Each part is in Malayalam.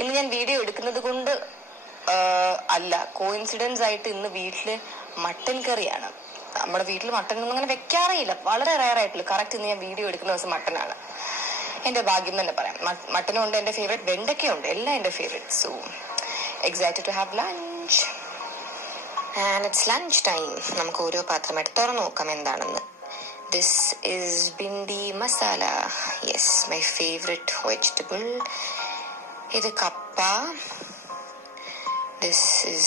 ഇന്ന് ഞാൻ വീഡിയോ എടുക്കുന്നത് കൊണ്ട് അല്ല, കോയിൻസിഡൻസ് ആയിട്ട് ഇന്ന് വീട്ടില് മട്ടൻ കറിയാണ്. നമ്മുടെ വീട്ടിൽ മട്ടൻ ഒന്നും അങ്ങനെ വെക്കാറേയില്ല, വളരെ റയർ ആയിട്ടുള്ളൂ. കറക്റ്റ് ഇന്ന് ഞാൻ വീഡിയോ എടുക്കുന്ന ദിവസം മട്ടനാണ്. എന്റെ ഭാഗ്യം തന്നെ പറയാം. മട്ടനും ഉണ്ട്, എന്റെ ഫേവറേറ്റ് വെണ്ടയ്ക്കുണ്ട്, എല്ലാം എന്റെ favourite. So excited to have lunch and it's lunch time. നമുക്ക് ഓരോ പാത്രമായിട്ട് തുറന്നു നോക്കാം എന്താണെന്ന്. This is bindi masala. Yes, my favorite vegetable. ഇത് കപ്പ. This is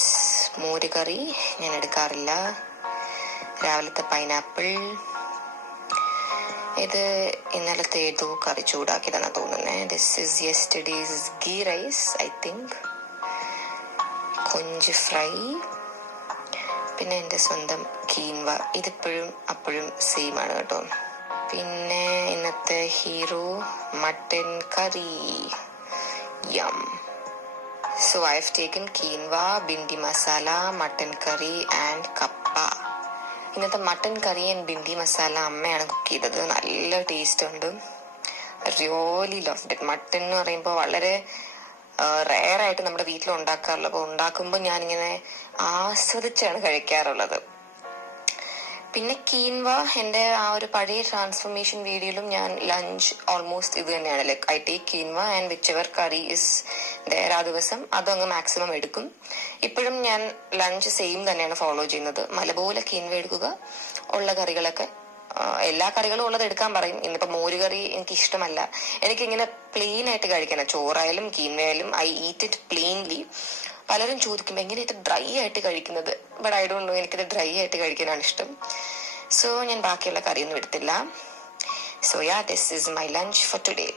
മോര് കറി, ഞാൻ എടുക്കാറില്ല. രാവിലത്തെ പൈനാപ്പിൾ. ഇത് ഇന്നലത്തെ ഏതോ കറി ചൂടാക്കിയതാണെന്ന് തോന്നുന്നത്. This is yesterday's ghee rice, I think. കൊഞ്ച് ഫ്രൈ. പിന്നെ എൻ്റെ സ്വന്തം കീൻവ. ഇതിപ്പോഴും അപ്പോഴും സെയിം ആണ് കേട്ടോ. പിന്നെ ഇന്നത്തെ ഹീറോ മട്ടൻ കറി. യം. So I have taken quinoa, bhindi masala, mutton curry and കപ്പ. ഇന്നത്തെ mutton curry and bhindi masala അമ്മയാണ് കുക്ക് ചെയ്തത്. നല്ല ടേസ്റ്റ് ഉണ്ട്. Really loved it. മട്ടൻ എന്ന് പറയുമ്പോൾ വളരെ റെയർ ആയിട്ട് നമ്മുടെ വീട്ടിൽ ഉണ്ടാക്കാറുള്ളത്. അപ്പോൾ ഉണ്ടാക്കുമ്പോൾ ഞാനിങ്ങനെ ആസ്വദിച്ചാണ് കഴിക്കാറുള്ളത്. പിന്നെ കീൻവ, എൻ്റെ ആ ഒരു പഴയ ട്രാൻസ്ഫോർമേഷൻ വീഡിയോയിലും ഞാൻ ലഞ്ച് ഓൾമോസ്റ്റ് ഇത് തന്നെയാണ്. Like I take quinoa and whichever curry is there ആ ദിവസം അതങ്ങ് മാക്സിമം എടുക്കും. ഇപ്പോഴും ഞാൻ ലഞ്ച് സെയിം തന്നെയാണ് ഫോളോ ചെയ്യുന്നത്. മലപോലെ കീൻവ എടുക്കുക, ഉള്ള കറികളൊക്കെ എല്ലാ കറികളും ഉള്ളത് എടുക്കാൻ പറയും. ഇന്നിപ്പോ മോര് കറി എനിക്ക് ഇഷ്ടമല്ല. എനിക്കിങ്ങനെ പ്ലെയിൻ ആയിട്ട് കഴിക്കണം. ചോറായാലും കീൻവയായാലും ഐ ഈറ്റ് ഇറ്റ് പ്ലെയിൻലി. പലരും ചോദിക്കും എങ്ങനെ ഇത് ഡ്രൈ ആയിട്ട് കഴിക്കുന്നത്. ബട്ട് ഐ ഡോണ്ട് നോ, എനിക്കിത് ഡ്രൈ ആയിട്ട് കഴിക്കാനാണ് ഇഷ്ടം. സോ ഞാൻ ബാക്കിയുള്ള കറിയൊന്നും എടുത്തില്ല. So yeah, this is my lunch for today.